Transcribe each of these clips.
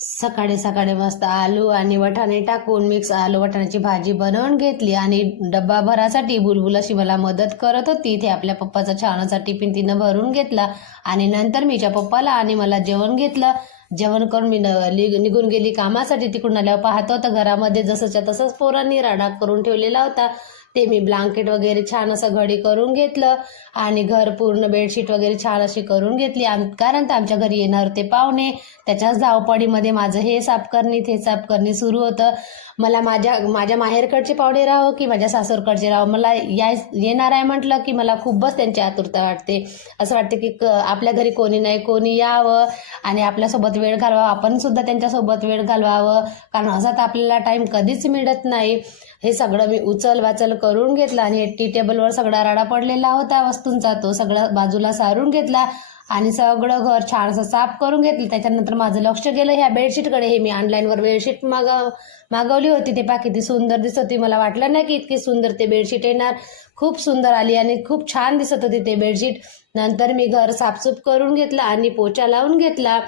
सकाळी सकाळी मस्त आलू आणि वाटाणे टाकून मिक्स आलू वाटाण्याची भाजी बनवून घेतली आणि डब्बा भरासाठी बुलबुल अशी मला मदत करत होती. इथे आपल्या पप्पाचा छान असा टिफिन तिनं भरून घेतला आणि नंतर मीच्या पप्पाला आणि मला जेवण घेतलं. जेवण करून मी निघून गेली कामासाठी. तिकडून आल्यावर पाहतो तर घरामध्ये जसंच्या तसंच पोरांनी राडा करून ठेवलेला होता. ते मी ब्लँकेट वगैरे छान असं घडी करून घेतलं आणि घर पूर्ण बेडशीट वगैरे छान अशी करून घेतली. कारण तर आमच्या घरी येणार होते पाहुणे. त्याच्याच धावपळीमध्ये माझं हे साफ करणे ते साफ करणे सुरू होतं. मला माझ्या माहेरकडचे पाहुणे राहो की माझ्या सासूरकडचे राहो, मला येणार आहे म्हटलं की मला खूपच त्यांची आतुरता वाटते. असं वाटते की आपल्या घरी कोणी नाही कोणी यावं आणि आपल्यासोबत वेळ घालवावा, आपण सुद्धा त्यांच्यासोबत वेळ घालवावं, कारण असा तर आपल्याला टाईम कधीच मिळत नाही. हे सगळं मी उचल वाचल करून घेतलं आणि टी टेबलवर सगळा राडा पडलेला होता वस्तूंचा, तो सगळा बाजूला सारून घेतला आणि सगळं घर छान असं साफ करून घेतलं. त्याच्यानंतर माझं लक्ष गेलं ह्या बेडशीटकडे. हे मी ऑनलाईनवर बेडशीट मागवली होती. ते किती सुंदर दिसत होती. मला वाटलं नाही की इतकी सुंदर ते बेडशीट येणार. खूप सुंदर आली आणि खूप छान दिसत होती ते बेडशीट. नंतर मी घर साफसूफ करून घेतलं आणि पोचा लावून घेतला.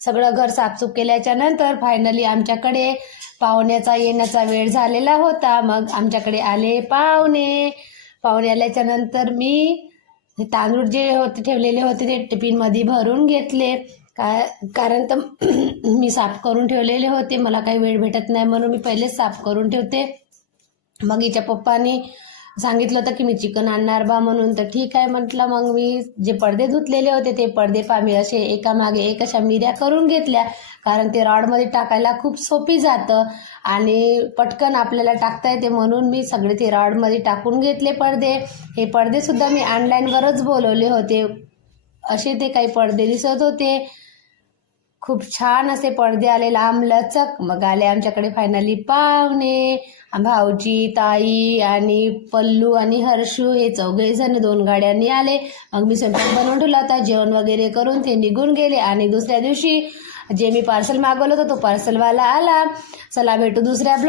सगळं घर साफसूफ केल्याच्या नंतर फायनली आमच्याकडे पाहुण्याचा येण्याचा वेळ झालेला होता. मग आमच्याकडे आले पाहुणे. आल्याच्या नंतर मी तांदूळ जे होते ठेवलेले होते ते टिफिनमध्ये भरून घेतले. कारण तर मी साफ करून ठेवलेले होते. मला काही वेळ भेटत नाही म्हणून मी पहिलेच साफ करून ठेवते. मग हिच्या पप्पानी सांगितलं होतं की मी चिकन आणणार बा म्हणून, तर ठीक आहे म्हटलं. मग मी जे पडदे धुतलेले होते ते पडदे मी असे एकामागे एक अशा मिऱ्या करून घेतल्या, कारण ते रॉडमध्ये टाकायला खूप सोपी जातं आणि पटकन आपल्याला टाकता येते म्हणून मी सगळे ते रॉडमध्ये टाकून घेतले पडदे. हे पडदे सुद्धा मी ऑनलाईनवरच बोलवले होते. असे ते काही पडदे दिसत होते. खूप छान असे पडदे आले लांब लचक. मग आले आमच्याकडे फायनली पाहुणे. भाऊजी, ताई आणि पल्लू आणि हर्षू हे चौघे जण 2 गाड्यांनी आले. मग मी स्वयंपाक बनवून ठेवला होता. जेवण वगैरे करून ते निघून गेले आणि दुसऱ्या दिवशी जे मी पार्सल मागवलं होतं तो पार्सलवाला आला. चला भेटू दुसऱ्या ब्लॉग.